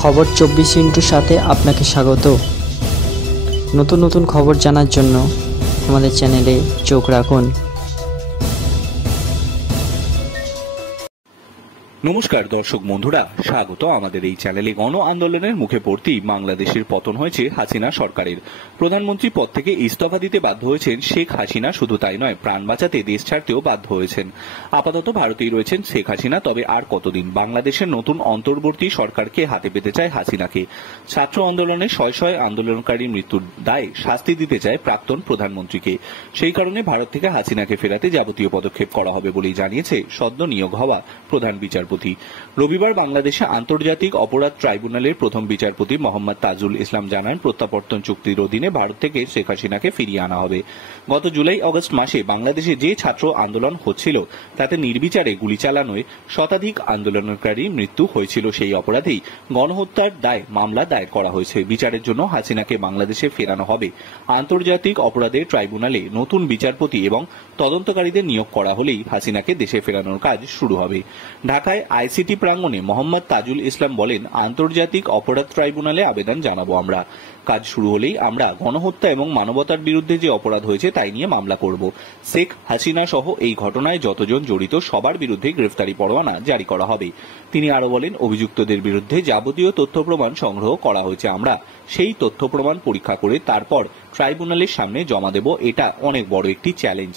খবর 24 সাথে আপনাকে স্বাগত। নতুন নতুন খবর জানার জন্য আমাদের চ্যানেলে চোখ রাখুন। নমস্কার দর্শক বন্ধুরা, স্বাগত আমাদের এই চ্যানেলে। গণ আন্দোলনের মুখে পড়তেই বাংলাদেশের পতন হয়েছে হাসিনা সরকারের। প্রধানমন্ত্রী পদ থেকে ইস্তফা দিতে বাধ্য হয়েছেন শেখ হাসিনা। শুধু তাই নয়, প্রাণ বাঁচাতে দেশ ছাড়তেও বাধ্য হয়েছেন। আপাতত ভারতেই রয়েছেন শেখ হাসিনা। তবে আর কতদিন? বাংলাদেশের নতুন অন্তর্বর্তী সরকারকে হাতে পেতে চায় হাসিনাকে। ছাত্র আন্দোলনে শয় শয় আন্দোলনকারী মৃত্যুর দায়ে শাস্তি দিতে চায় প্রাক্তন প্রধানমন্ত্রীকে। সেই কারণে ভারত থেকে হাসিনাকে ফেরাতে যাবতীয় পদক্ষেপ করা হবে বলেই জানিয়েছে সদ্য নিয়োগ হওয়া প্রধান বিচারপতি। রবিবার বাংলাদেশে আন্তর্জাতিক অপরাধ ট্রাইব্যুনালের প্রথম বিচারপতি মোহাম্মদ তাজুল ইসলাম জানান, প্রত্যাবর্তন চুক্তির অধীনে ভারত থেকে শেখ হাসিনাকে ফিরিয়ে আনা হবে। গত জুলাই আগস্ট মাসে বাংলাদেশে যে ছাত্র আন্দোলন হচ্ছিল তাতে নির্বিচারে গুলি চালানোয় শতাধিক আন্দোলনকারী মৃত্যু হয়েছিল। সেই অপরাধেই গণহত্যার দায় মামলা দায়ের করা হয়েছে। বিচারের জন্য হাসিনাকে বাংলাদেশে ফেরানো হবে। আন্তর্জাতিক অপরাধের ট্রাইব্যুনালে নতুন বিচারপতি এবং তদন্তকারীদের নিয়োগ করা হলেই হাসিনাকে দেশে ফেরানোর কাজ শুরু হবে। ঢাকায় আইসিটি প্রাঙ্গণে মোহাম্মদ তাজুল ইসলাম বলেন, আন্তর্জাতিক অপরাধ ট্রাইব্যুনালে আবেদন জানাবো আমরা। কাজ শুরু হলেই আমরা গণহত্যা এবং মানবতার বিরুদ্ধে যে অপরাধ হয়েছে তাই নিয়ে মামলা করব। শেখ হাসিনা সহ এই ঘটনায় যতজন জড়িত সবার বিরুদ্ধে গ্রেফতারি পরোয়ানা জারি করা হবে। তিনি আরো বলেন, অভিযুক্তদের বিরুদ্ধে যাবতীয় তথ্য প্রমাণ সংগ্রহ করা হয়েছে। আমরা সেই তথ্য প্রমাণ পরীক্ষা করে তারপর ট্রাইব্যুনালের সামনে জমা দেব। এটা অনেক বড় একটি চ্যালেঞ্জ।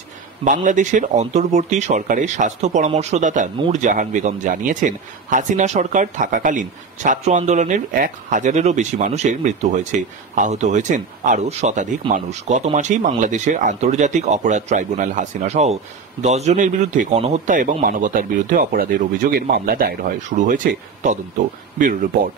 বাংলাদেশের অন্তর্বর্তী সরকারের স্বাস্থ্য পরামর্শদাতা নূর জাহান বেগম জানিয়েছেন, হাসিনা সরকার থাকাকালীন ছাত্র আন্দোলনের 1000-এরও বেশি মানুষের মৃত্যু হয়েছে। আহত হয়েছেন আরও শতাধিক মানুষ। গত মাসেই বাংলাদেশের আন্তর্জাতিক অপরাধ ট্রাইব্যুনাল হাসিনা সহ 10 জনের বিরুদ্ধে গণহত্যা এবং মানবতার বিরুদ্ধে অপরাধের অভিযোগের মামলা দায়ের হয়। শুরু হয়েছে তদন্ত। Bureau report.